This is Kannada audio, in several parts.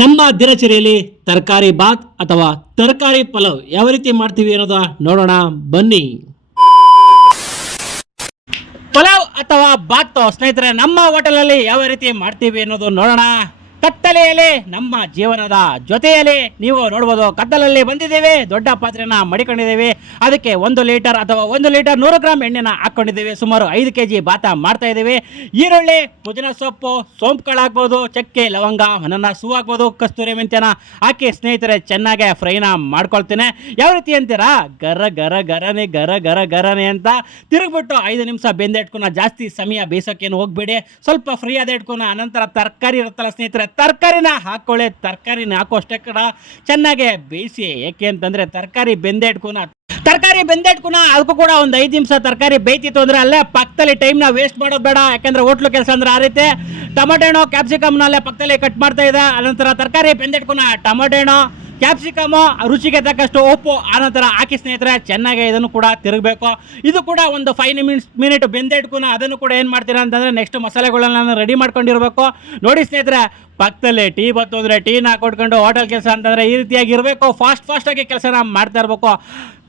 ನಮ್ಮ ದಿನಚರಿಯಲ್ಲಿ ತರಕಾರಿ ಬಾತ್ ಅಥವಾ ತರಕಾರಿ ಪಲಾವ್ ಯಾವ ರೀತಿ ಮಾಡ್ತೀವಿ ಅನ್ನೋದ ನೋಡೋಣ, ಬನ್ನಿ. ಪಲಾವ್ ಅಥವಾ ಬಾತ್ ಸ್ನೇಹಿತರೆ, ನಮ್ಮ ಹೋಟೆಲಲ್ಲಿ ಯಾವ ರೀತಿ ಮಾಡ್ತೀವಿ ಅನ್ನೋದು ನೋಡೋಣ. ಕತ್ತಲೆಯಲ್ಲಿ ನಮ್ಮ ಜೀವನದ ಜೊತೆಯಲ್ಲಿ ನೀವು ನೋಡ್ಬೋದು ಕತ್ತಲಲ್ಲಿ ಬಂದಿದ್ದೇವೆ, ದೊಡ್ಡ ಪಾತ್ರೆನ ಮಡಿಕೊಂಡಿದ್ದೇವೆ, ಅದಕ್ಕೆ ಒಂದು ಲೀಟರ್ ಅಥವಾ ಒಂದು ಲೀಟರ್ ನೂರು ಗ್ರಾಮ್ ಎಣ್ಣೆನ ಹಾಕ್ಕೊಂಡಿದ್ದೇವೆ ಸುಮಾರು ಐದು ಕೆ ಜಿ ಬಾತ ಮಾಡ್ತಾ ಇದ್ದೇವೆ. ಈರುಳ್ಳಿ, ಪುದಿನ ಸೊಪ್ಪು, ಸೋಂಪುಗಳು ಹಾಕ್ಬೋದು ಚಕ್ಕೆ, ಲವಂಗ ಅನನಾಸು ಹಾಕ್ಬೋದು ಕಸ್ತೂರಿ ಮೆಂತ್ಯನ ಹಾಕಿ ಸ್ನೇಹಿತರೆ, ಚೆನ್ನಾಗಿ ಫ್ರೈನ ಮಾಡ್ಕೊಳ್ತೇನೆ. ಯಾವ ರೀತಿ ಅಂತೀರಾ? ಗರ ಗರ, ಗರನೆ, ಗರ ಗರ, ಗರನೆ ಅಂತ ತಿರುಗ್ಬಿಟ್ಟು ಐದು ನಿಮಿಷ ಬೆಂದೆ ಇಟ್ಕೊನ ಜಾಸ್ತಿ ಸಮಯ ಬೇಯಿಸೋಕ್ಕೇನು ಹೋಗ್ಬೇಡಿ. ಸ್ವಲ್ಪ ಫ್ರೀ ಆದ ಇಟ್ಕೊನ ಅನಂತರ ತರಕಾರಿ ಇರುತ್ತಲ್ಲ ಸ್ನೇಹಿತರೆ ತರಕಾರಿನ ಹಾಕೊಳ್ಳಿ, ತರಕಾರಿನ ಹಾಕೋಷ್ಟೇ ಕಡ ಚೆನ್ನಾಗೆ ಬೇಯಿಸಿ. ಏಕೆ ಅಂತಂದರೆ ತರಕಾರಿ ಬೆಂದೆ ಇಟ್ಕೊನ. ತರಕಾರಿ ಬೆಂದೆ ಇಟ್ಕೊನ, ಅದಕ್ಕೂ ಕೂಡ ಒಂದು ಐದು ನಿಮಿಷ ತರಕಾರಿ ಬೇಯ್ತಿತ್ತು ಅಂದರೆ ಅಲ್ಲೇ ಪಕ್ಕದಲ್ಲಿ ಟೈಮ್ನ ವೇಸ್ಟ್ ಮಾಡೋದು ಬೇಡ. ಯಾಕಂದ್ರೆ ಹೋಟ್ಲು ಕೆಲಸ ಅಂದ್ರೆ ಆ ರೀತಿ ಟೊಮೆಟೊ ಹಣ್ಣು ಕ್ಯಾಪ್ಸಿಕಮ್ನ ಅಲ್ಲೇ ಪಕ್ಕದಲ್ಲಿ ಕಟ್ ಮಾಡ್ತಾ ಇದೆ. ಅನಂತರ ತರಕಾರಿ ಬೆಂದಿಟ್ಕೊನ ಟೊಮೆಟೊ ಹಣ್ಣು ಕ್ಯಾಪ್ಸಿಕಮು ರುಚಿಗೆ ತಕ್ಕಷ್ಟು ಉಪ್ಪು ಆನಂತರ ಹಾಕಿ ಸ್ನೇಹಿತರೆ ಚೆನ್ನಾಗಿ ಇದನ್ನು ಕೂಡ ತಿರುಗಬೇಕು. ಇದು ಕೂಡ ಒಂದು ಫೈವ್ ಮಿನಿಟ್ಸ್ ಮಿನಿಟ್ ಬೆಂದಿಟ್ಕೊನ ಅದನ್ನು ಕೂಡ ಏನು ಮಾಡ್ತೀರಾ ಅಂತಂದರೆ ನೆಕ್ಸ್ಟ್ ಮಸಾಲೆಗಳನ್ನ ರೆಡಿ ಮಾಡ್ಕೊಂಡಿರಬೇಕು. ನೋಡಿ ಸ್ನೇಹಿತರೆ ಪಕ್ಕದಲ್ಲೇ ಟೀ ಬತ್ತು ಅಂದರೆ ಟೀನ ಕೊಟ್ಕೊಂಡು ಹೋಟೆಲ್ ಕೆಲಸ ಅಂತಂದರೆ ಈ ರೀತಿಯಾಗಿ ಇರಬೇಕು. ಫಾಸ್ಟ್ ಫಾಸ್ಟಾಗಿ ಕೆಲಸನ ಮಾಡ್ತಾ ಇರಬೇಕು.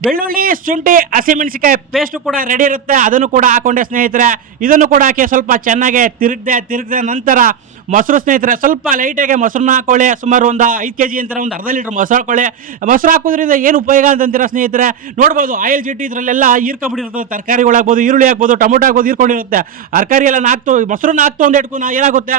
ಬೆಳ್ಳುಳ್ಳಿ, ಶುಂಠಿ ಹಸಿಮೆಣಸಿಕಾಯಿ ಪೇಸ್ಟು ಕೂಡ ರೆಡಿ ಇರುತ್ತೆ. ಅದನ್ನು ಕೂಡ ಹಾಕೊಂಡೆ ಸ್ನೇಹಿತರೆ. ಇದನ್ನು ಕೂಡ ಹಾಕಿ ಸ್ವಲ್ಪ ಚೆನ್ನಾಗಿ ತಿರುಗದೆ, ತಿರುಗಿದ ನಂತರ ಮೊಸರು ಸ್ನೇಹಿತರೆ, ಸ್ವಲ್ಪ ಲೈಟಾಗಿ ಮೊಸರನ್ನ ಹಾಕೊಳ್ಳಿ. ಸುಮಾರು ಒಂದು ಐದು ಕೆ ಜಿ ಅಂತಾರೆ ಒಂದು ಅರ್ಧ ಲೀಟ್ರ್ ಮೊಸರು ಹಾಕೊಳ್ಳಿ. ಮೊಸರು ಹಾಕೋದ್ರಿಂದ ಏನು ಉಪಯೋಗ ಅಂತಂತೀರ ಸ್ನೇಹಿತರೆ? ನೋಡ್ಬೋದು ಆಯಿಲ್ ಜಿಟ್ಟು ಇದರಲ್ಲೆಲ್ಲ ಈರ್ಕೊಂಡ್ಬಿಟ್ಟಿರ್ತದೆ ತರಕಾರಿಗಳಾಗ್ಬೋದು ಈರುಳ್ಳಿ ಆಗ್ಬೋದು, ಟೊಮೊಟೊ ಆಗ್ಬೋದು, ಹೀರ್ಕೊಂಡಿರುತ್ತೆ. ತರಕಾರಿ ಎಲ್ಲ ಹಾಕ್ತು ಮೊಸರನ್ನ ಹಾಕ್ತು ಒಂದು ಇಟ್ಕೊಂಡು ಏನಾಗುತ್ತೆ?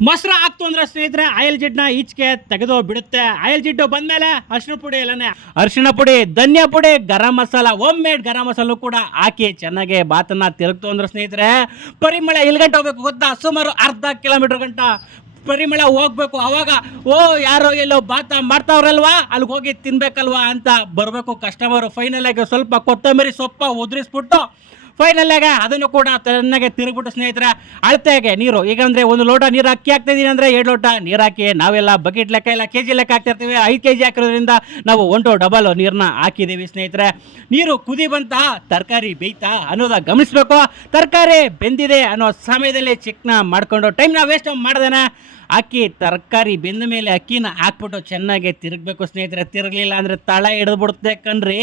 ಮೊಸರು ಹಾಕ್ತು ಅಂದ್ರೆ ಸ್ನೇಹಿತರೆ, ಆಯಿಲ್ ಜಿಡ್ನ ಈಚೆಗೆ ತೆಗೆದು ಬಿಡುತ್ತೆ. ಆಯಿಲ್ ಜಿಡ್ಡು ಬಂದಮೇಲೆ ಅರಿಶಿಣ ಪುಡಿ ಎಲ್ಲನೇ. ಅರಿಶಿಣ ಪುಡಿ, ಧನ್ಯ ಪುಡಿ, ಗರಂ ಮಸಾಲ ಹೋಮ್ ಮೇಡ್ ಗರಂ ಮಸಾಲ ಕೂಡ ಹಾಕಿ ಚೆನ್ನಾಗಿ ಬಾತನ್ನ ತಿರುಗ್ತು ಅಂದ್ರೆ ಸ್ನೇಹಿತರೆ, ಪರಿಮಳ ಇಲ್ಗಂಟೆ ಗಂಟೆ ಹೋಗ್ಬೇಕು ಗೊತ್ತಾ? ಸುಮಾರು ಅರ್ಧ ಕಿಲೋಮೀಟರ್ ಗಂಟ ಪರಿಮಳ ಹೋಗ್ಬೇಕು. ಅವಾಗ, ಓ, ಯಾರೋ ಎಲ್ಲೋ ಬಾತ ಮಾಡ್ತಾವ್ರಲ್ವಾ? ಅಲ್ಲಿಗೆ ಹೋಗಿ ತಿನ್ಬೇಕಲ್ವಾ ಅಂತ ಬರಬೇಕು. ಕಸ್ಟಮರು ಫೈನಲ್ ಆಗಿ ಸ್ವಲ್ಪ ಕೊತ್ತಂಬರಿ ಸೊಪ್ಪ ಉದುರಿಸ್ಬಿಟ್ಟು ಫೈನಲ್ ಆಗ ಅದನ್ನು ಕೂಡ ತನ್ನಗೆ ತಿರುಗ್ಬಿಟ್ಟು ಸ್ನೇಹಿತರೆ, ಅಳತೆಗೆ ನೀರು. ಈಗ ಅಂದರೆ ಒಂದು ಲೋಟ ನೀರು ಅಕ್ಕಿ ಹಾಕ್ತಾ ಇದೀನಿ ಅಂದರೆ ಎರಡು ಲೋಟ ನೀರು ಹಾಕಿ ನಾವೆಲ್ಲ ಬಕೆಟ್ ಲೆಕ್ಕ ಇಲ್ಲ ಕೆ ಜಿ ಲೆಕ್ಕ ಹಾಕ್ತಾ ಇರ್ತೀವಿ ಐದು ಕೆ ಜಿ ಹಾಕಿರೋದ್ರಿಂದ ನಾವು ಒಂದು ಡಬಲ್ ನೀರನ್ನ ಹಾಕಿದ್ದೀವಿ ಸ್ನೇಹಿತರೆ. ನೀರು ಕುದಿ ಬಂತ ತರಕಾರಿ ಬೇಯ್ತಾ ಅನ್ನೋದ ಗಮನಿಸಬೇಕು. ತರಕಾರಿ ಬೆಂದಿದೆ ಅನ್ನೋ ಸಮಯದಲ್ಲಿ ಚೆಕ್ನ ಮಾಡ್ಕೊಂಡು ಟೈಮ್ನ ವೇಸ್ಟ್ ಮಾಡ್ದೇನೆ. ಅಕ್ಕಿ, ತರಕಾರಿ, ಬೆಂದ ಮೇಲೆ ಅಕ್ಕಿನ ಹಾಕ್ಬಿಟ್ಟು ಚೆನ್ನಾಗಿ ತಿರುಗಬೇಕು ಸ್ನೇಹಿತರೆ. ತಿರುಗಲಿಲ್ಲ ಅಂದರೆ ತಳ ಹಿಡಿದ್ಬಿಡುತ್ತೆ ಕಣ್ರಿ.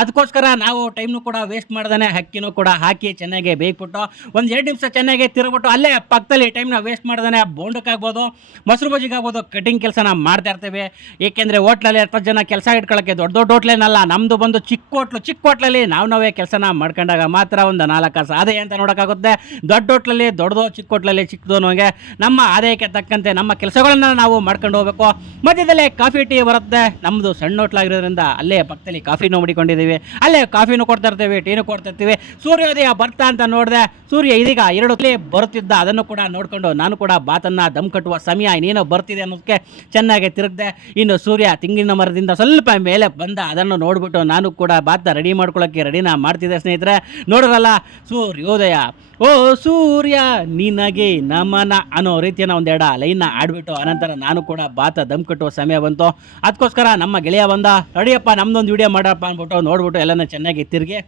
ಅದಕ್ಕೋಸ್ಕರ ನಾವು ಟೈಮ್ನು ಕೂಡ ವೇಸ್ಟ್ ಮಾಡ್ದಾನೆ, ಅಕ್ಕಿನೂ ಕೂಡ ಹಾಕಿ ಚೆನ್ನಾಗಿ ಬೇಯ್ಬಿಟ್ಟು ಒಂದು ಎರಡು ನಿಮಿಷ ಚೆನ್ನಾಗಿ ತಿರುಗ್ಬಿಟ್ಟು ಅಲ್ಲೇ ಪಕ್ಕದಲ್ಲಿ ಟೈಮ್ನ ವೇಸ್ಟ್ ಮಾಡ್ದಾನೆ, ಬೋಂಡಕ್ಕಾಗ್ಬೋದು, ಮೊಸರು ಬಜ್ಜಿಗಾಗ್ಬೋದು ಕಟಿಂಗ್ ಕೆಲಸನ ಮಾಡ್ತಾ ಇರ್ತೇವೆ. ಏಕೆಂದರೆ ಹೋಟ್ಲಲ್ಲಿ ಹತ್ತು ಜನ ಕೆಲಸ ಇಟ್ಕೊಳ್ಳೋಕ್ಕೆ ದೊಡ್ಡ ದೊಡ್ಡ ಹೋಟ್ಲೇನಲ್ಲ ನಮ್ಮದು ಬಂದು ಚಿಕ್ಕ ಹೋಟ್ಲು ಚಿಕ್ಕ ಹೋಟ್ಲಲ್ಲಿ ನಾವು ನಾವೇ ಕೆಲಸನ ಮಾಡ್ಕೊಂಡಾಗ ಮಾತ್ರ ಒಂದು ನಾಲ್ಕು ಸಾಧೆ ಅಂತ ನೋಡೋಕ್ಕಾಗುತ್ತೆ. ದೊಡ್ಡ ಹೋಟ್ಲಲ್ಲಿ ದೊಡ್ಡದೋ ಚಿಕ್ಕ ಹೋಟ್ಲಲ್ಲಿ ಚಿಕ್ಕದು ನಮಗೆ ನಮ್ಮ ಆದಾಯಕ್ಕೆ ತಕ್ಕಂತೆ ನಮ್ಮ ಕೆಲಸಗಳನ್ನು ನಾವು ಮಾಡ್ಕೊಂಡು ಹೋಗಬೇಕು. ಮಧ್ಯದಲ್ಲೇ ಕಾಫಿ ಟೀ ಬರುತ್ತೆ. ನಮ್ಮದು ಸಣ್ಣ ಹೋಟ್ಲಾಗಿರೋದ್ರಿಂದ ಅಲ್ಲೇ ಪಕ್ಕದಲ್ಲಿ ಕಾಫಿನೂ ಮಾಡಿಕೊಂಡಿದ್ದೀವಿ. ಅಲ್ಲೇ ಕಾಫಿನೂ ಕೊಡ್ತಾ ಇರ್ತೀವಿ, ಟೀನು ಕೊಡ್ತಾ ಇರ್ತೀವಿ. ಸೂರ್ಯೋದಯ ಬರ್ತಾ ಅಂತ ನೋಡಿದೆ, ಸೂರ್ಯ ಇದೀಗ ಎರಡು ಹೊತ್ತಲ್ಲಿ ಬರುತ್ತಿದ್ದ, ಅದನ್ನು ಕೂಡ ನೋಡಿಕೊಂಡು ನಾನು ಕೂಡ ಬಾತನ್ನು ದಮ್ ಕಟ್ಟುವ ಸಮಯ ಇನ್ನೇನೋ ಬರ್ತಿದೆ ಅನ್ನೋದಕ್ಕೆ ಚೆನ್ನಾಗಿ ತಿರುಗಿದೆ, ಇನ್ನು ಸೂರ್ಯ ತೆಂಗಿನ ಮರದಿಂದ ಸ್ವಲ್ಪ ಮೇಲೆ ಬಂದ, ಅದನ್ನು ನೋಡಿಬಿಟ್ಟು ನಾನು ಕೂಡ ಬಾತ ರೆಡಿ ಮಾಡ್ಕೊಳ್ಳೋಕ್ಕೆ ರೆಡಿನ ಮಾಡ್ತಿದ್ದೆ ಸ್ನೇಹಿತರೆ. ನೋಡೋದಲ್ಲ ಸೂರ್ಯೋದಯ. ಓ ಸೂರ್ಯ, ನಿನಗೆ ನಮನ ಅನ್ನೋ ರೀತಿಯ ಒಂದೆರಡ ಲೈನ್ನ ಆಡ್ಬಿಟ್ಟು ಅನಂತರ ನಾನು ಕೂಡ ಬಾತ ದಮ್ ಕಟ್ಟುವ ಸಮಯ ಬಂತು. ಅದಕ್ಕೋಸ್ಕರ ನಮ್ಮ ಗೆಳೆಯ ಬಂದ ನಡಿಯಪ್ಪ ನಮ್ದೊಂದು ವಿಡಿಯೋ ಮಾಡಪ್ಪ ಅಂದ್ಬಿಟ್ಟು ನೋಡ್ಬಿಟ್ಟು ಎಲ್ಲನ ಚೆನ್ನಾಗಿ ತಿರುಗಿ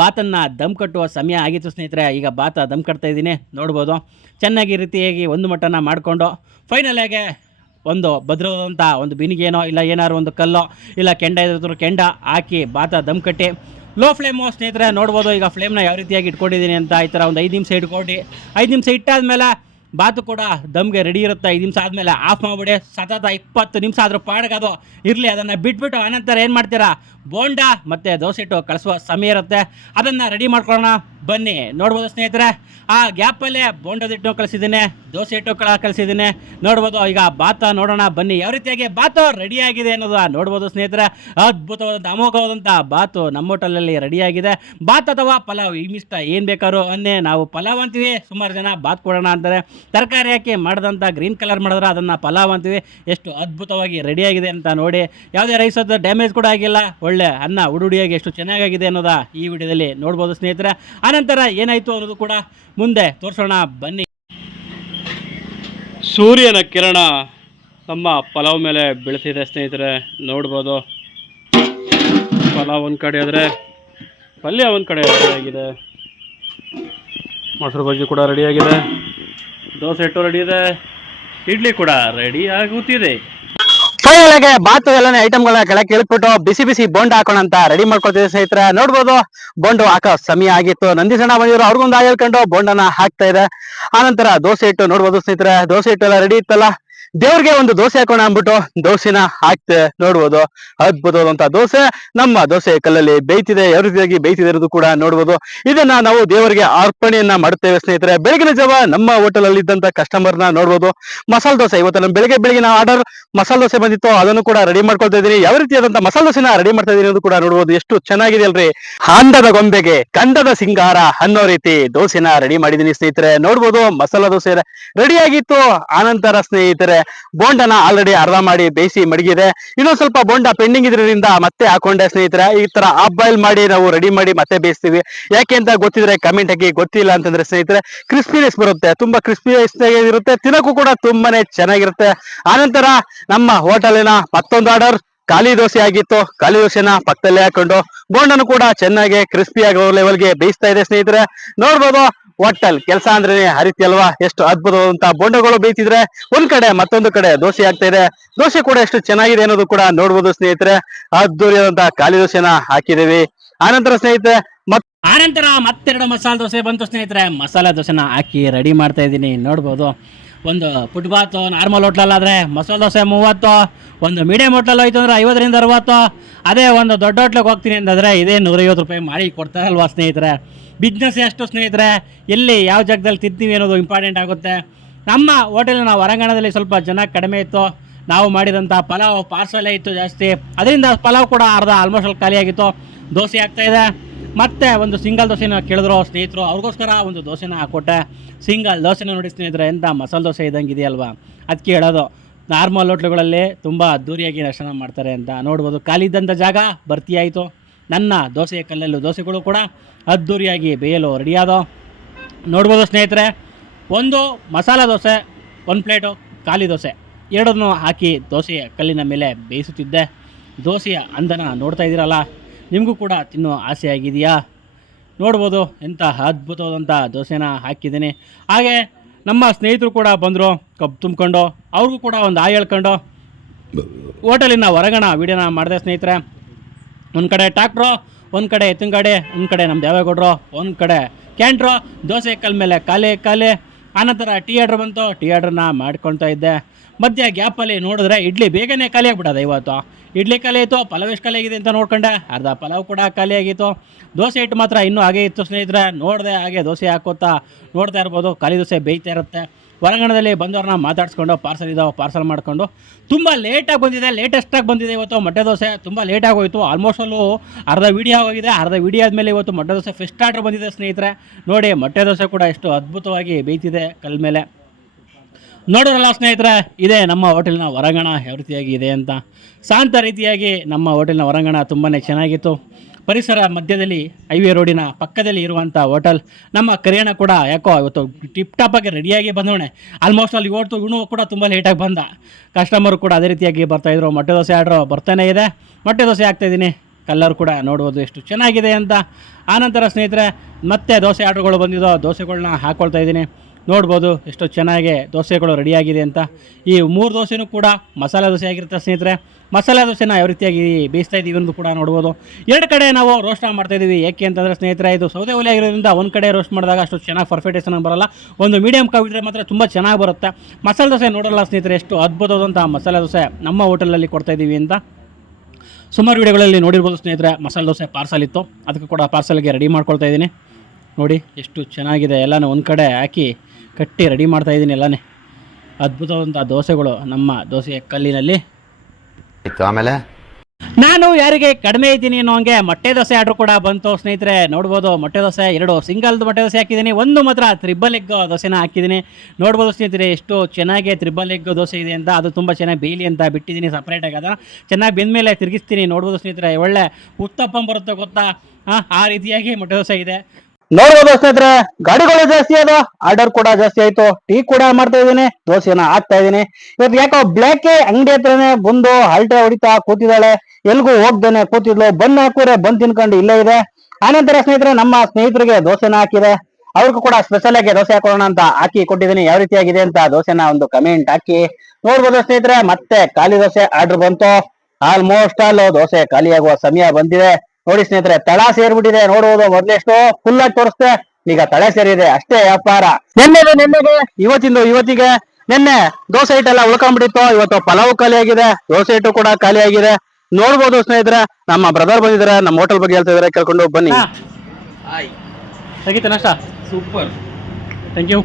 ಬಾತನ್ನು ದಮ್ ಕಟ್ಟುವ ಸಮಯ ಆಗಿತ್ತು ಸ್ನೇಹಿತರೆ. ಈಗ ಬಾತ ದಮ್ ಕಟ್ತಾ ಇದ್ದೀನಿ, ನೋಡ್ಬೋದು. ಚೆನ್ನಾಗಿ ರೀತಿಯಾಗಿ ಒಂದು ಮಟ್ಟನ ಮಾಡಿಕೊಂಡು ಫೈನಲಾಗೆ ಒಂದು ಭದ್ರವಾದಂಥ ಒಂದು ಬಿನಿಗೇನೋ ಇಲ್ಲ ಏನಾದ್ರು ಒಂದು ಕಲ್ಲೋ ಇಲ್ಲ ಕೆಂಡ ಇದ್ರು ಕೆಂಡ ಹಾಕಿ ಬಾತ ದಮ್ ಕಟ್ಟಿ ಲೋ ಫ್ಲೇಮು ಸ್ನೇಹಿತರೆ, ನೋಡ್ಬೋದು ಈಗ ಫ್ಲೇಮ್ನ ಯಾವ ರೀತಿಯಾಗಿ ಇಟ್ಕೊಂಡಿದ್ದೀನಿ ಅಂತ ಈ ಥರ ಒಂದು ಐದು ನಿಮಿಷ ಇಟ್ಕೊಂಡು ಐದು ನಿಮಿಷ ಇಟ್ಟಾದ್ಮೇಲೆ ಬಾತು ಕೂಡ ದಮ್ಗೆ ರೆಡಿ ಇರುತ್ತೆ. ಐದು ನಿಮಿಷ ಆದಮೇಲೆ ಆಫ್ ಮಾಡಿಬಿಡಿ. ಸತತ ಇಪ್ಪತ್ತು ನಿಮಿಷ ಆದರೂ ಪಾಡಿಗೆ ಇರಲಿ, ಅದನ್ನು ಬಿಟ್ಬಿಟ್ಟು ಆನಂತರ ಏನು ಮಾಡ್ತೀರಾ? ಬೋಂಡ ಮತ್ತು ದೋಸೆ ಇಟ್ಟು ಕಳಿಸುವ ಸಮಯ ಇರುತ್ತೆ. ಅದನ್ನು ರೆಡಿ ಮಾಡ್ಕೊಳ್ಳೋಣ. ಬನ್ನಿ, ನೋಡ್ಬೋದು ಸ್ನೇಹಿತರೆ. ಆ ಗ್ಯಾಪಲ್ಲೇ ಬೋಂಡದ ಹಿಟ್ಟು ಕಳಿಸಿದ್ದೀನಿ, ದೋಸೆ ಹಿಟ್ಟು ಕಳ ಕಳಿಸಿದ್ದೀನಿ. ನೋಡ್ಬೋದು, ಈಗ ಬಾತ ನೋಡೋಣ. ಬನ್ನಿ, ಯಾವ ರೀತಿಯಾಗಿ ಬಾತು ರೆಡಿಯಾಗಿದೆ ಅನ್ನೋದು ನೋಡ್ಬೋದು ಸ್ನೇಹಿತರೆ. ಅದ್ಭುತವಾದಂಥ ಅಮೋಘವಾದಂಥ ಬಾತು ನಮ್ಮ ಹೋಟೆಲಲ್ಲಿ ರೆಡಿಯಾಗಿದೆ ಬಾತ್ ಅಥವಾ ಪಲಾವ್, ಈ ಮಿಷ್ಟ ಏನು ಬೇಕಾದ್ರೂ ಅನ್ನೇ ನಾವು ಪಲಾವ್ ಅಂತೀವಿ. ಸುಮಾರು ಜನ ಬಾತ್ ಕೊಡೋಣ ಅಂತಾರೆ. ತರಕಾರಿ ಹಾಕಿ ಮಾಡಿದಂಥ ಗ್ರೀನ್ ಕಲರ್ ಮಾಡಿದ್ರೆ ಅದನ್ನು ಪಲಾವ್ ಅಂತೀವಿ. ಎಷ್ಟು ಅದ್ಭುತವಾಗಿ ರೆಡಿಯಾಗಿದೆ ಅಂತ ನೋಡಿ. ಯಾವುದೇ ರೈಸ್ ಡ್ಯಾಮೇಜ್ ಕೂಡ ಆಗಿಲ್ಲ. ಒಳ್ಳೆ ಅನ್ನ ಉಡುಡಿಯಾಗಿ ಎಷ್ಟು ಚೆನ್ನಾಗಿದೆ ಅನ್ನೋದ ಈ ವಿಡಿಯೋದಲ್ಲಿ ನೋಡ್ಬೋದು ಸ್ನೇಹಿತರೆ. ಆನಂತರ ಏನಾಯಿತು ಅನ್ನೋದು ಕೂಡ ಮುಂದೆ ತೋರಿಸೋಣ. ಬನ್ನಿ. ಸೂರ್ಯನ ಕಿರಣ ನಮ್ಮ ಪಲಾವ್ ಮೇಲೆ ಬೀಳ್ತಿದೆ ಸ್ನೇಹಿತರೆ. ನೋಡ್ಬೋದು. ಪಲಾವ್ ಒಂದು ಕಡೆ ಆದರೆ, ಪಲ್ಯ ಒಂದು ಕಡೆ ರೆಡಿಯಾಗಿದೆ ಮೊಸರು ಬಜ್ಜಿ ಕೂಡ ರೆಡಿಯಾಗಿದೆ ದೋಸೆ ಹಿಟ್ಟು ರೆಡಿ ಇದೆ. ಇಡ್ಲಿ ಕೂಡ ರೆಡಿ ಆಗುತ್ತಿದೆ. ಆಗಿ ಬಾತು ಎಲ್ಲಾನೇ ಐಟಮ್ಗಳನ್ನ ಕೆಳಗೆ ಇಳಿಬಿಟ್ಟು ಬಿಸಿ ಬಿಸಿ ಬೋಂಡ್ ಹಾಕೋಣ ಅಂತ ರೆಡಿ ಮಾಡ್ಕೊತೀವಿ ಸ್ನೇಹಿತರೆ. ನೋಡ್ಬೋದು ಬೋಂಡು ಹಾಕೋ ಸಮಯ ಆಗಿತ್ತು. ನಂದೀಶಣ್ಣ ಬಂದಿದ್ರು ಅವ್ರಿಗೊಂದು ಆಗಿ ಹೇಳ್ಕೊಂಡು ಬೋಂಡನ್ನ ಹಾಕ್ತಾ ಇದೆ. ಆನಂತರ ದೋಸೆ ಇಟ್ಟು ನೋಡ್ಬೋದು ಸ್ನೇಹಿತರೆ. ದೋಸೆ ಹಿಟ್ಟು ಎಲ್ಲ ರೆಡಿ ಇತ್ತಲ್ಲ? ದೇವ್ರಿಗೆ ಒಂದು ದೋಸೆ ಹಾಕೋಣ ಅಂದ್ಬಿಟ್ಟು ದೋಸೆನ ಹಾಕ್ತೆ, ನೋಡ್ಬೋದು. ಅದ್ಭುತವಾದಂತಹ ದೋಸೆ. ನಮ್ಮ ದೋಸೆ ಕಲ್ಲಲ್ಲಿ ಬೇಯ್ತಿದೆ, ಯಾವ ರೀತಿಯಾಗಿ ಬೇಯ್ತಿದೆ ಇರೋದು ಕೂಡ ನೋಡ್ಬೋದು. ಇದನ್ನ ನಾವು ದೇವರಿಗೆ ಅರ್ಪಣೆಯನ್ನ ಮಾಡುತ್ತೇವೆ ಸ್ನೇಹಿತರೆ. ಬೆಳಗಿನ ಜಾವ ನಮ್ಮ ಹೋಟೆಲ್ ಅಲ್ಲಿ ಇದ್ದಂತ ಕಸ್ಟಮರ್ನ ನೋಡ್ಬೋದು. ಮಸಾಲೆ ದೋಸೆ. ಇವತ್ತು ನಮ್ಮ ಬೆಳಗ್ಗೆ ಬೆಳಿಗ್ಗೆ ನಾವು ಆರ್ಡರ್ ಮಸಾಲೆ ದೋಸೆ ಬಂದಿತ್ತು. ಅದನ್ನು ಕೂಡ ರೆಡಿ ಮಾಡ್ಕೊಳ್ತಾ ಇದೀನಿ ಯಾವ ರೀತಿಯಾದಂತ ಮಸಾಲ ದೋಸೆನ ರೆಡಿ ಮಾಡ್ತಾ ಇದೀನಿ ಅನ್ನೋದು ಕೂಡ ನೋಡ್ಬೋದು. ಎಷ್ಟು ಚೆನ್ನಾಗಿದೆ ಅಲ್ರಿ. ಹಾಂಡದ ಗೊಂಬೆಗೆ ಕಂದದ ಸಿಂಗಾರ ಅನ್ನೋ ರೀತಿ ದೋಸೆನ ರೆಡಿ ಮಾಡಿದೀನಿ ಸ್ನೇಹಿತರೆ. ನೋಡ್ಬೋದು ಮಸಾಲಾ ದೋಸೆ ರೆಡಿ ಆಗಿತ್ತು. ಆನಂತರ ಸ್ನೇಹಿತರೆ ಬೋಂಡನ ಆಲ್ರೆಡಿ ಅರ್ಧ ಮಾಡಿ ಬೇಯಿಸಿ ಮಡಗಿದೆ. ಇನ್ನೊಂದ್ ಸ್ವಲ್ಪ ಬೋಂಡ ಪೆಂಡಿಂಗ್ ಇದ್ರಿಂದ ಮತ್ತೆ ಹಾಕೊಂಡೆ ಸ್ನೇಹಿತರೆ, ಈ ತರ ಆಫ್ ಬಾಯ್ಲ್ ಮಾಡಿ ನಾವು ರೆಡಿ ಮಾಡಿ ಮತ್ತೆ ಬೇಯಿಸ್ತೀವಿ. ಯಾಕೆ ಅಂತ ಗೊತ್ತಿದ್ರೆ ಕಮೆಂಟ್ ಹಾಕಿ, ಗೊತ್ತಿಲ್ಲ ಅಂತಂದ್ರೆ ಸ್ನೇಹಿತರೆ ಕ್ರಿಸ್ಪಿನೆಸ್ ಬರುತ್ತೆ, ತುಂಬಾ ಕ್ರಿಸ್ಪಿನೆಸ್ ಇರುತ್ತೆ ತಿನ್ನಕ್ಕೂ ಕೂಡ ತುಂಬಾನೇ ಚೆನ್ನಾಗಿರುತ್ತೆ. ಆನಂತರ ನಮ್ಮ ಹೋಟೆಲಿನ ಮತ್ತೊಂದು ಆರ್ಡರ್ ಖಾಲಿ ದೋಸೆ ಆಗಿತ್ತು. ಖಾಲಿ ದೋಸೆನ ಪಕ್ಕದಲ್ಲೇ ಹಾಕೊಂಡು ಬೋಂಡನ್ನು ಕೂಡ ಚೆನ್ನಾಗಿ ಕ್ರಿಸ್ಪಿ ಆಗೋ ಲೆವೆಲ್ಗೆ ಬೇಯಿಸ್ತಾ ಇದೆ ಸ್ನೇಹಿತರೆ. ನೋಡ್ಬೋದು ಹೋಟೆಲ್ ಕೆಲಸ ಅಂದ್ರೆ ಹರಿತಿಯಲ್ವಾ ಎಷ್ಟು ಅದ್ಭುತವಾದಂತಹ ಬೊಂಡಗಳು ಬೇಯ್ತಿದ್ರೆ ಒಂದ್ ಕಡೆ ಮತ್ತೊಂದು ಕಡೆ ದೋಸೆ ಆಗ್ತಾ ಇದೆ. ದೋಸೆ ಕೂಡ ಎಷ್ಟು ಚೆನ್ನಾಗಿದೆ ಅನ್ನೋದು ಕೂಡ ನೋಡ್ಬೋದು ಸ್ನೇಹಿತರೆ. ಅದ್ದೂರಿಯಾದಂತಹ ಖಾಲಿ ದೋಸೆನ ಹಾಕಿದೀವಿ ಆನಂತರ ಸ್ನೇಹಿತರೆ, ಮತ್ ಆನಂತರ ಮತ್ತೆರಡು ಮಸಾಲೆ ದೋಸೆ ಬಂತು ಸ್ನೇಹಿತರೆ. ಮಸಾಲೆ ದೋಸೆನ ಹಾಕಿ ರೆಡಿ ಮಾಡ್ತಾ ಇದ್ದೀನಿ. ನೋಡ್ಬೋದು. ಒಂದು ಪುಟ್ಬಾತು ನಾರ್ಮಲ್ ಹೋಟ್ಲಲ್ಲಾದರೆ ಮಸಾಲೆ ದೋಸೆ ಮೂವತ್ತು, ಒಂದು ಮೀಡಿಯಂ ಹೋಟ್ಲಲ್ಲಿ ಹೋಯ್ತು ಅಂದರೆ ಐವತ್ತರಿಂದ ಅರವತ್ತು. ಅದೇ ಒಂದು ದೊಡ್ಡ ಹೋಟ್ಲಿಗೆ ಹೋಗ್ತೀನಿ ಅಂತಂದರೆ ಇದೇ ನೂರೈವತ್ತು ರೂಪಾಯಿ ಮಾಡಿ ಕೊಡ್ತಾರಲ್ವಾ ಸ್ನೇಹಿತರೆ? ಬಿಸ್ನೆಸ್ ಎಷ್ಟು ಸ್ನೇಹಿತರೆ, ಎಲ್ಲಿ ಯಾವ ಜಾಗದಲ್ಲಿ ತಿಂತೀವಿ ಅನ್ನೋದು ಇಂಪಾರ್ಟೆಂಟ್ ಆಗುತ್ತೆ. ನಮ್ಮ ಹೋಟೆಲಿನ ಹೊರಾಂಗಣದಲ್ಲಿ ಸ್ವಲ್ಪ ಜನ ಕಡಿಮೆ ಇತ್ತು. ನಾವು ಮಾಡಿದಂಥ ಪಲಾವ್ ಪಾರ್ಸಲೇ ಇತ್ತು ಜಾಸ್ತಿ. ಅದರಿಂದ ಪಲಾವ್ ಕೂಡ ಅರ್ಧ ಆಲ್ಮೋಸ್ಟ್ ಅಲ್ಲಿ ಖಾಲಿಯಾಗಿತ್ತು. ದೋಸೆ ಆಗ್ತಾಯಿದೆ ಮತ್ತೆ ಒಂದು ಸಿಂಗಲ್ ದೋಸೆನ ಕೇಳಿದ್ರು ಸ್ನೇಹಿತರು. ಅವ್ರಿಗೋಸ್ಕರ ಒಂದು ದೋಸೆನ ಹಾಕೊಟ್ಟೆ ಸಿಂಗಲ್ ದೋಸೆನ ನೋಡಿ ಸ್ನೇಹಿತರೆ ಎಂಥ ಮಸಾಲೆ ದೋಸೆ ಇದ್ದಂಗೆ ಇದೆಯಲ್ವಾ ಅದಕ್ಕೆ ಹೇಳೋದು, ನಾರ್ಮಲ್ ಹೋಟ್ಲುಗಳಲ್ಲಿ ತುಂಬ ಅದ್ದೂರಿಯಾಗಿ ದರ್ಶನ ಮಾಡ್ತಾರೆ ಅಂತ ನೋಡ್ಬೋದು. ಖಾಲಿ ಇದ್ದಂಥ ಜಾಗ, ಭರ್ತಿ ನನ್ನ ದೋಸೆಯ ಕಲ್ಲಲ್ಲೂ ದೋಸೆಗಳು ಕೂಡ ಅದ್ದೂರಿಯಾಗಿ ಬೇಯಲು ರೆಡಿಯಾದೋ ನೋಡ್ಬೋದು ಸ್ನೇಹಿತರೆ, ಒಂದು ಮಸಾಲ ದೋಸೆ, ಒಂದು ಪ್ಲೇಟು ಖಾಲಿ ದೋಸೆ. ಎರಡನ್ನೂ ಹಾಕಿ ದೋಸೆಯ ಕಲ್ಲಿನ ಮೇಲೆ ಬೇಯಿಸುತ್ತಿದ್ದೆ. ದೋಸೆಯ ಅಂದನ ನೋಡ್ತಾ ಇದ್ದೀರಲ್ಲ? ನಿಮಗೂ ಕೂಡ ತಿನ್ನೋ ಆಸೆ ಆಗಿದೆಯಾ ನೋಡ್ಬೋದು. ಎಂಥ ಅದ್ಭುತವಾದಂಥ ದೋಸೆನ ಹಾಕಿದ್ದೀನಿ. ಹಾಗೆ ನಮ್ಮ ಸ್ನೇಹಿತರು ಕೂಡ ಬಂದರು ಕಬ್ಬು ತುಂಬ್ಕೊಂಡು. ಅವ್ರಿಗೂ ಕೂಡ ಒಂದು ಆಯ್ ಹೇಳ್ಕೊಂಡು. ಹೋಟೆಲಿನ ಹೊರಗಣ ವೀಡಿಯೋನ ಮಾಡಿದೆ ಸ್ನೇಹಿತರೆ. ಒಂದು ಕಡೆ ಟ್ಯಾಕ್ಟ್ರು, ಒಂದು ಕಡೆ ಎತ್ತಿನ ಗಾಡಿ ಒಂದು ಕಡೆ ನಮ್ಮ ದೇವೇಗೌಡರು ಒಂದು ಕಡೆ ಕ್ಯಾಂಟ್ರು. ದೋಸೆ ಕಲ್ ಮೇಲೆ ಖಾಲಿ ಖಾಲಿ. ಆನಂತರ ಟೀ ಆರ್ಡ್ರ್ ಬಂತು. ಟೀ ಆರ್ಡ್ರನ್ನ ಮಾಡ್ಕೊಳ್ತಾ ಇದ್ದೆ. ಮಧ್ಯ ಗ್ಯಾಪಲ್ಲಿ ನೋಡಿದ್ರೆ ಇಡ್ಲಿ ಬೇಗನೆ ಖಾಲಿ ಆಗ್ಬಿಡೋದು ಇವತ್ತು. ಇಡ್ಲಿ ಖಾಲಿ ಆಯಿತು, ಪಲಾವ್ ಎಷ್ಟು ಖಾಲಿ ಆಗಿದೆ ಅಂತ ನೋಡ್ಕೊಂಡೆ. ಅರ್ಧ ಪಲಾವ್ ಕೂಡ ಖಾಲಿ ಆಗಿತ್ತು. ದೋಸೆ ಇಟ್ಟು ಮಾತ್ರ ಇನ್ನೂ ಹಾಗೆ ಇತ್ತು ಸ್ನೇಹಿತರೆ. ನೋಡಿದೆ ಹಾಗೆ ದೋಸೆ ಹಾಕೋತಾ ನೋಡ್ತಾ ಇರ್ಬೋದು. ಖಾಲಿ ದೋಸೆ ಬೇಯ್ತಾ ಇರುತ್ತೆ. ಹೊರಾಂಗಣದಲ್ಲಿ ಬಂದವ್ರನ್ನ ಮಾತಾಡಿಸ್ಕೊಂಡು ಪಾರ್ಸಲ್ ಇದಾವೆ ಪಾರ್ಸಲ್ ಮಾಡಿಕೊಂಡು. ತುಂಬ ಲೇಟಾಗಿ ಬಂದಿದೆ ಲೇಟೆಸ್ಟಾಗಿ ಬಂದಿದೆ ಇವತ್ತು ಮೊಟ್ಟೆ ದೋಸೆ. ತುಂಬ ಲೇಟಾಗಿ ಹೋಯಿತು. ಆಲ್ಮೋಸ್ಟ್ ಅಲ್ಲೂ ಅರ್ಧ ವಿಡಿಯೋ ಹೋಗಿದೆ ಅರ್ಧ ವಿಡಿಯೋ ಆದಮೇಲೆ ಇವತ್ತು ಮೊಟ್ಟೆ ದೋಸೆ ಫಸ್ಟ್ ಆರ್ಡ್ರ್ ಬಂದಿದೆ ಸ್ನೇಹಿತರೆ. ನೋಡಿ, ಮೊಟ್ಟೆ ದೋಸೆ ಕೂಡ ಎಷ್ಟು ಅದ್ಭುತವಾಗಿ ಬೇಯ್ತಿದೆ ಕಲ್ ಮೇಲೆ. ನೋಡೋರಲ್ಲ ಸ್ನೇಹಿತರೆ, ಇದೆ ನಮ್ಮ ಹೋಟೆಲ್ನ ಹೊರಾಂಗಣ ಯಾವ ರೀತಿಯಾಗಿ ಇದೆ ಅಂತ. ಶಾಂತ ರೀತಿಯಾಗಿ ನಮ್ಮ ಹೋಟೆಲ್ನ ಹೊರಾಂಗಣ ತುಂಬಾ ಚೆನ್ನಾಗಿತ್ತು. ಪರಿಸರ ಮಧ್ಯದಲ್ಲಿ ಹೈವೇ ರೋಡಿನ ಪಕ್ಕದಲ್ಲಿ ಇರುವಂಥ ಹೋಟೆಲ್, ನಮ್ಮ ಕರಿಯಣ ಕೂಡ ಯಾಕೋ ಇವತ್ತು ಟಿಪ್ ಟಾಪಾಗಿ ರೆಡಿಯಾಗಿ ಬಂದವಣೆ ಆಲ್ಮೋಸ್ಟ್ ಅಲ್ಲಿ ಇವತ್ತು ಇವನು ಕೂಡ ತುಂಬ ಲೇಟಾಗಿ ಬಂದ. ಕಸ್ಟಮರ್ ಕೂಡ ಅದೇ ರೀತಿಯಾಗಿ ಬರ್ತಾಯಿದ್ರು ಮೊಟ್ಟೆ ದೋಸೆ ಆರ್ಡ್ರು ಬರ್ತಾನೆ ಇದೆ. ಮೊಟ್ಟೆ ದೋಸೆ ಹಾಕ್ತಾಯಿದ್ದೀನಿ ಕಲ್ಲರ್ ಕೂಡ ನೋಡ್ಬೋದು ಎಷ್ಟು ಚೆನ್ನಾಗಿದೆ ಅಂತ. ಆನಂತರ ಸ್ನೇಹಿತರೆ, ಮತ್ತೆ ದೋಸೆ ಆರ್ಡ್ರುಗಳು ಬಂದಿದ್ದೋ ದೋಸೆಗಳನ್ನ ಹಾಕ್ಕೊಳ್ತಾ ಇದ್ದೀನಿ. ನೋಡ್ಬೋದು ಎಷ್ಟು ಚೆನ್ನಾಗಿ ದೋಸೆಗಳು ರೆಡಿಯಾಗಿದೆ ಅಂತ. ಈ ಮೂರು ದೋಸೆನೂ ಕೂಡ ಮಸಾಲೆ ದೋಸೆ ಆಗಿರುತ್ತೆ ಸ್ನೇಹಿತರೆ. ಮಸಾಲೆ ದೋಸೆನ ಯಾವ ರೀತಿಯಾಗಿ ಬೇಯಿಸ್ತಾ ಇದ್ದೀವಿ ಅನ್ನೋದು ಕೂಡ ನೋಡ್ಬೋದು. ಎರಡು ಕಡೆ ನಾವು ರೋಸ್ಟ್ ಮಾಡ್ತಾ ಇದ್ದೀವಿ. ಏಕೆ ಅಂತಂದರೆ ಸ್ನೇಹಿತರೆ, ಇದು ಸೌದೆ ಒಲೆ ಆಗಿರೋದ್ರಿಂದ ಒಂದು ಕಡೆ ರೋಸ್ಟ್ ಮಾಡಿದಾಗ ಅಷ್ಟು ಚೆನ್ನಾಗಿ ಪರ್ಫೆಕ್ಟೇಷನ್ ಬರಲ್ಲ. ಒಂದು ಮೀಡಿಯಮ್ ಕವಿದ್ರೆ ಮಾತ್ರ ತುಂಬ ಚೆನ್ನಾಗಿ ಬರುತ್ತೆ. ಮಸಾಲೆ ದೋಸೆ ನೋಡಲ್ಲ ಸ್ನೇಹಿತರೆ, ಎಷ್ಟು ಅದ್ಭುತವಾದಂಥ ಮಸಾಲೆ ದೋಸೆ ನಮ್ಮ ಹೋಟೆಲಲ್ಲಿ ಕೊಡ್ತಾ ಇದ್ದೀವಿ ಅಂತ. ಸುಮಾರು ವಿಡಿಯೋಗಳಲ್ಲಿ ನೋಡಿರ್ಬೋದು ಸ್ನೇಹಿತರೆ, ಮಸಾಲೆ ದೋಸೆ ಪಾರ್ಸಲ್ ಇತ್ತು. ಅದಕ್ಕೆ ಕೂಡ ಪಾರ್ಸಲ್ಗೆ ರೆಡಿ ಮಾಡ್ಕೊಳ್ತಾ ಇದ್ದೀನಿ. ನೋಡಿ, ಎಷ್ಟು ಚೆನ್ನಾಗಿದೆ. ಎಲ್ಲನೂ ಒಂದು ಕಡೆ ಹಾಕಿ ಕಟ್ಟಿ ರೆಡಿ ಮಾಡ್ತಾ ಇದ್ದೀನಿ ಎಲ್ಲನೇ. ಅದ್ಭುತವಾದಂಥ ದೋಸೆಗಳು ನಮ್ಮ ದೋಸೆ ಕಲ್ಲಿನಲ್ಲಿ. ಇತ್ತು ಆಮೇಲೆ? ನಾನು ಯಾರಿಗೆ ಕಡಿಮೆ ಇದ್ದೀನಿ ಅನ್ನೋ ಹಂಗೆ ಮೊಟ್ಟೆ ದೋಸೆ ಆರ್ಡ್ರ್ ಕೂಡ ಬಂತು ಸ್ನೇಹಿತರೆ. ನೋಡ್ಬೋದು ಮೊಟ್ಟೆ ದೋಸೆ ಎರಡು ಸಿಂಗಲ್ ಮೊಟ್ಟೆ ದೋಸೆ ಹಾಕಿದ್ದೀನಿ. ಒಂದು ಮಾತ್ರ ತ್ರಿಬಲ್ ಎಗ್ ದೋಸೆನ ಹಾಕಿದ್ದೀನಿ. ನೋಡ್ಬೋದು ಸ್ನೇಹಿತರೆ ಎಷ್ಟು ಚೆನ್ನಾಗಿ ತ್ರಿಬಲ್ ಎಗ್ ದೋಸೆ ಇದೆ ಅಂತ ಅದು ತುಂಬ ಚೆನ್ನಾಗಿ ಬೇಯಲಿ ಅಂತ ಬಿಟ್ಟಿದ್ದೀನಿ ಸಪ್ರೇಟಾಗಿ ಅದನ್ನು. ಚೆನ್ನಾಗಿ ಬೆಂದ ಮೇಲೆ ತಿರುಗಿಸ್ತೀನಿ. ನೋಡ್ಬೋದು ಸ್ನೇಹಿತರೆ ಒಳ್ಳೆ ಉತ್ತಪ್ಪ ಬರುತ್ತೆ ಗೊತ್ತಾ? ಹಾಂ ಆ ರೀತಿಯಾಗಿ ಮೊಟ್ಟೆ ದೋಸೆ ಇದೆ. ನೋಡ್ಬೋದು ಸ್ನೇಹಿತರೆ, ಗಾಡಿಗಳು ಜಾಸ್ತಿ ಅದ ಆರ್ಡರ್ ಕೂಡ ಜಾಸ್ತಿ ಆಯ್ತು. ಟೀ ಕೂಡ ಮಾಡ್ತಾ ಇದೀನಿ ದೋಸೆನ ಹಾಕ್ತಾ ಇದೀನಿ ಇವತ್ತು ಯಾಕೋ ಬ್ಲ್ಯಾಕ್ ಅಂಗಡಿ ಹತ್ರನೇ ಬಂದು ಹಲ್ಟೆ ಹೊಡಿತಾ ಕೂತಿದ್ದಾಳೆ. ಎಲ್ಗೂ ಹೋಗ್ದೇನೆ ಕೂತಿದ್ಲು. ಬನ್ ಹಾಕುರೆ ಬಂದ್ ತಿನ್ಕೊಂಡು ಇಲ್ಲೇ ಇದೆ. ಆನಂತರ ಸ್ನೇಹಿತರೆ, ನಮ್ಮ ಸ್ನೇಹಿತರಿಗೆ ದೋಸೆನ ಹಾಕಿದೆ. ಅವ್ರಿಗೂ ಕೂಡ ಸ್ಪೆಷಲ್ ಆಗಿ ದೋಸೆ ಹಾಕೋಣ ಅಂತ ಹಾಕಿ ಕೊಟ್ಟಿದ್ದೀನಿ. ಯಾವ ರೀತಿಯಾಗಿದೆ ಅಂತ ದೋಸೆನ ಒಂದು ಕಮೆಂಟ್ ಹಾಕಿ. ನೋಡ್ಬೋದು ಸ್ನೇಹಿತರೆ, ಮತ್ತೆ ಖಾಲಿ ದೋಸೆ ಆರ್ಡರ್ ಬಂತು. ಆಲ್ಮೋಸ್ಟ್ ಆಲ್ ದೋಸೆ ಖಾಲಿಯಾಗುವ ಸಮಯ ಬಂದಿದೆ. ನೋಡಿ ಸ್ನೇಹಿತರೆ ತಳ ಸೇರ್ಬಿಟ್ಟಿದೆ. ನೋಡುವುದು ಮೊದ್ಲೆಷ್ಟೋ ಫುಲ್ ಆಗಿ ತೋರಿಸ್ತೆ ಈಗ ತಳೆ ಸೇರಿದೆ. ಅಷ್ಟೇ ವ್ಯಾಪಾರ. ನಿನ್ನೆದು ನಿನ್ನೆಗೆ ಇವತ್ತಿಂದು ಇವತ್ತಿಗೆ. ನಿನ್ನೆ ದೋಸೆ ಹಿಟ್ಟೆಲ್ಲ ಉಳ್ಕೊಂಡ್ಬಿಟ್ಟಿತ್ತು ಇವತ್ತು ಪಲಾವ್ ಖಾಲಿ ಆಗಿದೆ. ದೋಸೆ ಹಿಟ್ಟು ಕೂಡ ಖಾಲಿ ಆಗಿದೆ. ನೋಡ್ಬೋದು ಸ್ನೇಹಿತರೆ ನಮ್ಮ ಬ್ರದರ್ ಬಂದಿದ್ದಾರೆ. ನಮ್ಮ ಹೋಟೆಲ್ ಬಗ್ಗೆ ಹೇಳ್ತಾ ಇದಾರೆ ಕೇಳ್ಕೊಂಡು ಬನ್ನಿ. ಸೂಪರ್ ಥ್ಯಾಂಕ್ ಯು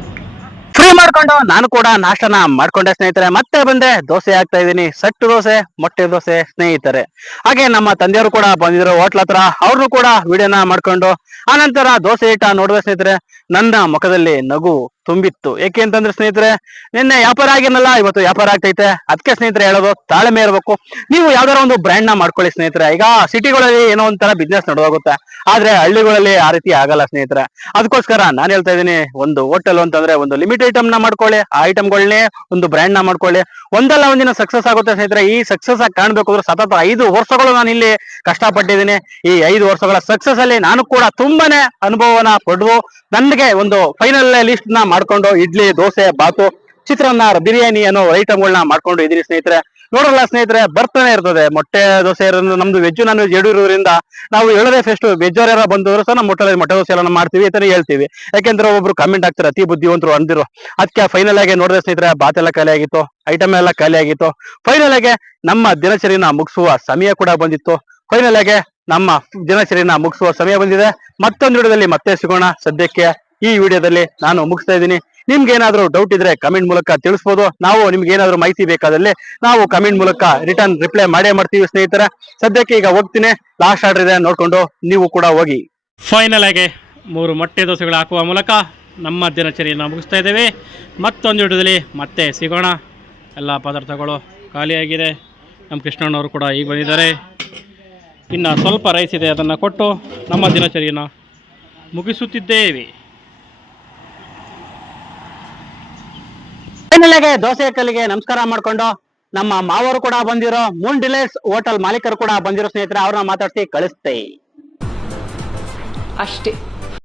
ಮಾಡ್ಕೊಂಡು ನಾನು ಕೂಡ ನಾಷ್ಟನ ಮಾಡ್ಕೊಂಡೆ ಸ್ನೇಹಿತರೆ, ಮತ್ತೆ ಬಂದೆ ದೋಸೆ ಹಾಕ್ತಾ ಇದ್ದೀನಿ. ಸಟ್ಟು ದೋಸೆ, ಮೊಟ್ಟೆ ದೋಸೆ ಸ್ನೇಹಿತರೆ. ಹಾಗೆ ನಮ್ಮ ತಂದೆಯವರು ಕೂಡ ಬಂದಿದ್ರು ಹೋಟ್ಲ್ ಹತ್ರ. ಅವ್ರನ್ನು ಕೂಡ ವಿಡಿಯೋನ ಮಾಡ್ಕೊಂಡು ಆನಂತರ ದೋಸೆ ಇಟ್ಟ ನೋಡುವ ಸ್ನೇಹಿತರೆ. ನನ್ನ ಮುಖದಲ್ಲಿ ನಗು ತುಂಬಿತ್ತು. ಏಕೆ ಅಂತಂದ್ರೆ ಸ್ನೇಹಿತರೆ, ನಿನ್ನೆ ವ್ಯಾಪಾರ ಆಗಿನಲ್ಲ ಇವತ್ತು ವ್ಯಾಪಾರ ಆಗ್ತೈತೆ. ಅದಕ್ಕೆ ಸ್ನೇಹಿತರೆ ಹೇಳೋದು, ತಾಳ್ಮೆ ಇರಬೇಕು. ನೀವು ಯಾವ್ದಾರ ಒಂದು ಬ್ರ್ಯಾಂಡ್ನ ಮಾಡ್ಕೊಳ್ಳಿ ಸ್ನೇಹಿತರೆ. ಈಗ ಸಿಟಿಗಳಲ್ಲಿ ಏನೋ ಒಂಥರ ಬಿಸ್ನೆಸ್ ನಡೆದೋಗುತ್ತೆ. ಆದ್ರೆ ಹಳ್ಳಿಗಳಲ್ಲಿ ಆ ರೀತಿ ಆಗಲ್ಲ ಸ್ನೇಹಿತರೆ. ಅದಕ್ಕೋಸ್ಕರ ನಾನು ಹೇಳ್ತಾ ಇದ್ದೀನಿ, ಒಂದು ಹೋಟೆಲ್ ಅಂತಂದ್ರೆ ಒಂದು ಲಿಮಿಟ್ ಐಟಮ್ನ ಮಾಡ್ಕೊಳ್ಳಿ, ಆ ಐಟಮ್ಗಳನ್ನೇ ಒಂದು ಬ್ರ್ಯಾಂಡ್ನ ಮಾಡ್ಕೊಳ್ಳಿ. ಒಂದಲ್ಲ ಒಂದಿನ ಸಕ್ಸಸ್ ಆಗುತ್ತೆ ಸ್ನೇಹಿತರೆ, ಈ ಸಕ್ಸಸ್ ಆಗಿ ಕಾಣ್ಬೇಕು ಅಂದ್ರೆ ಸತತ ಐದು ವರ್ಷಗಳು ನಾನು ಇಲ್ಲಿ ಕಷ್ಟಪಟ್ಟಿದ್ದೀನಿ. ಈ ಐದು ವರ್ಷಗಳ ಸಕ್ಸಸ್ ಅಲ್ಲಿ ನಾನು ಕೂಡ ತುಂಬಾನೇ ಅನುಭವನ ಪಡೆದು, ನನಗೆ ಒಂದು ಫೈನಲ್ ಲಿಸ್ಟ್ನ ಮಾಡ್ಕೊಂಡು, ಇಡ್ಲಿ, ದೋಸೆ, ಬಾತು ಚಿತ್ರಾನ್ನ, ಬಿರಿಯಾನಿ ಅನ್ನೋ ಐಟಮ್ಗಳನ್ನ ಮಾಡ್ಕೊಂಡು ಇದೀನಿ ಸ್ನೇಹಿತರೆ. ನೋಡಲ್ಲ ಸ್ನೇಹಿತರೆ ಬರ್ತಾನೆ ಇರ್ತದೆ. ಮೊಟ್ಟೆ, ದೋಸೆ ಇರೋದ್ರಿಂದ, ನಮ್ದು ವೆಜ್ ನಾನ್ ವೆಜ್ ಎರಡು ಇರೋದ್ರಿಂದ ನಾವು ಹೇಳದೆ ಫೆಸ್ಟ್ ವೆಜ್ ಯಾರು ಬಂದವರು ಸಹ ನಮ್ಮ ಮೊಟ್ಟೆ ಮೊಟ್ಟೆ, ದೋಸೆ ಎಲ್ಲ ಮಾಡ್ತೀವಿ ಅಂತಾನೆ ಹೇಳ್ತೀವಿ. ಯಾಕೆಂದ್ರೆ ಒಬ್ರು ಕಮೆಂಟ್ ಆಗ್ತಾರೆ ಅತಿ ಬುದ್ಧಿವಂತರು ಅಂದಿರು. ಅದಕ್ಕೆ ಫೈನಲ್ ಆಗಿ ನೋಡಿದ್ರೆ ಸ್ನೇಹಿತರೆ ಬಾತ್ ಎಲ್ಲ ಖಾಲಿ ಆಗಿತ್ತು ಐಟಮ್ ಎಲ್ಲ ಖಾಲಿ ಆಗಿತ್ತು. ಫೈನಲ್ ಆಗಿ ನಮ್ಮ ದಿನಚರಿನ ಮುಗಿಸುವ ಸಮಯ ಕೂಡ ಬಂದಿತ್ತು. ಫೈನಲ್ ಆಗಿ ನಮ್ಮ ದಿನಚರಿನ ಮುಗಿಸುವ ಸಮಯ ಬಂದಿದೆ. ಮತ್ತೊಂದು ವಿಡಿಯೋದಲ್ಲಿ ಮತ್ತೆ ಸಿಗೋಣ. ಸದ್ಯಕ್ಕೆ ಈ ವಿಡಿಯೋದಲ್ಲಿ ನಾನು ಮುಗಿಸ್ತಾ ಇದ್ದೀನಿ. ನಿಮ್ಗೆ ಏನಾದ್ರೂ ಡೌಟ್ ಇದ್ರೆ ಕಮೆಂಟ್ ಮೂಲಕ ತಿಳಿಸ್ಬೋದು. ನಾವು ನಿಮ್ಗೆ ಏನಾದ್ರೂ ಮಾಹಿತಿ ಬೇಕಾದಲ್ಲಿ ನಾವು ಕಮೆಂಟ್ ಮೂಲಕ ರಿಟರ್ನ್ ರಿಪ್ಲೈ ಮಾಡೇ ಮಾಡ್ತೀವಿ ಸ್ನೇಹಿತರೆ. ಸದ್ಯಕ್ಕೆ ಈಗ ಹೋಗ್ತೀನಿ. ಲಾಸ್ಟ್ ಆರ್ಡರ್ ಇದೆ ನೋಡ್ಕೊಂಡು ನೀವು ಕೂಡ ಹೋಗಿ. ಫೈನಲ್ ಆಗಿ ಮೂರು ಮೊಟ್ಟೆ ದೋಸೆಗಳು ಹಾಕುವ ಮೂಲಕ ನಮ್ಮ ದಿನಚರಿಯನ್ನು ಮುಗಿಸ್ತಾ ಇದ್ದೇವೆ. ಮತ್ತೊಂದು ಹಿಡಿದಲ್ಲಿ ಮತ್ತೆ ಸಿಗೋಣ. ಎಲ್ಲ ಪದಾರ್ಥಗಳು ಖಾಲಿಯಾಗಿದೆ. ನಮ್ಮ ಕೃಷ್ಣಣ್ಣವರು ಕೂಡ ಈಗ ಬಂದಿದ್ದಾರೆ. ಇನ್ನು ಸ್ವಲ್ಪ ರೈಸ್ ಇದೆ ಅದನ್ನು ಕೊಟ್ಟು ನಮ್ಮ ದಿನಚರಿಯನ್ನು ಮುಗಿಸುತ್ತಿದ್ದೇವೆ. ಫೈನಲ್ ದೋಸೆ ಕಲ್ಲಿಗೆ ನಮಸ್ಕಾರ ಮಾಡ್ಕೊಂಡು ನಮ್ಮ ಮಾವರು ಕೂಡ ಬಂದಿರೋ ಮೂನ್ ಡಿಲೇಸ್ ಹೋಟೆಲ್ ಮಾಲೀಕರು ಕೂಡ ಬಂದಿರೋ ಸ್ನೇಹಿತರೆ, ಅವ್ರನ್ನ ಮಾತಾಡ್ಸಿ ಕಳಿಸ್ತೇ. ಅಷ್ಟೇ.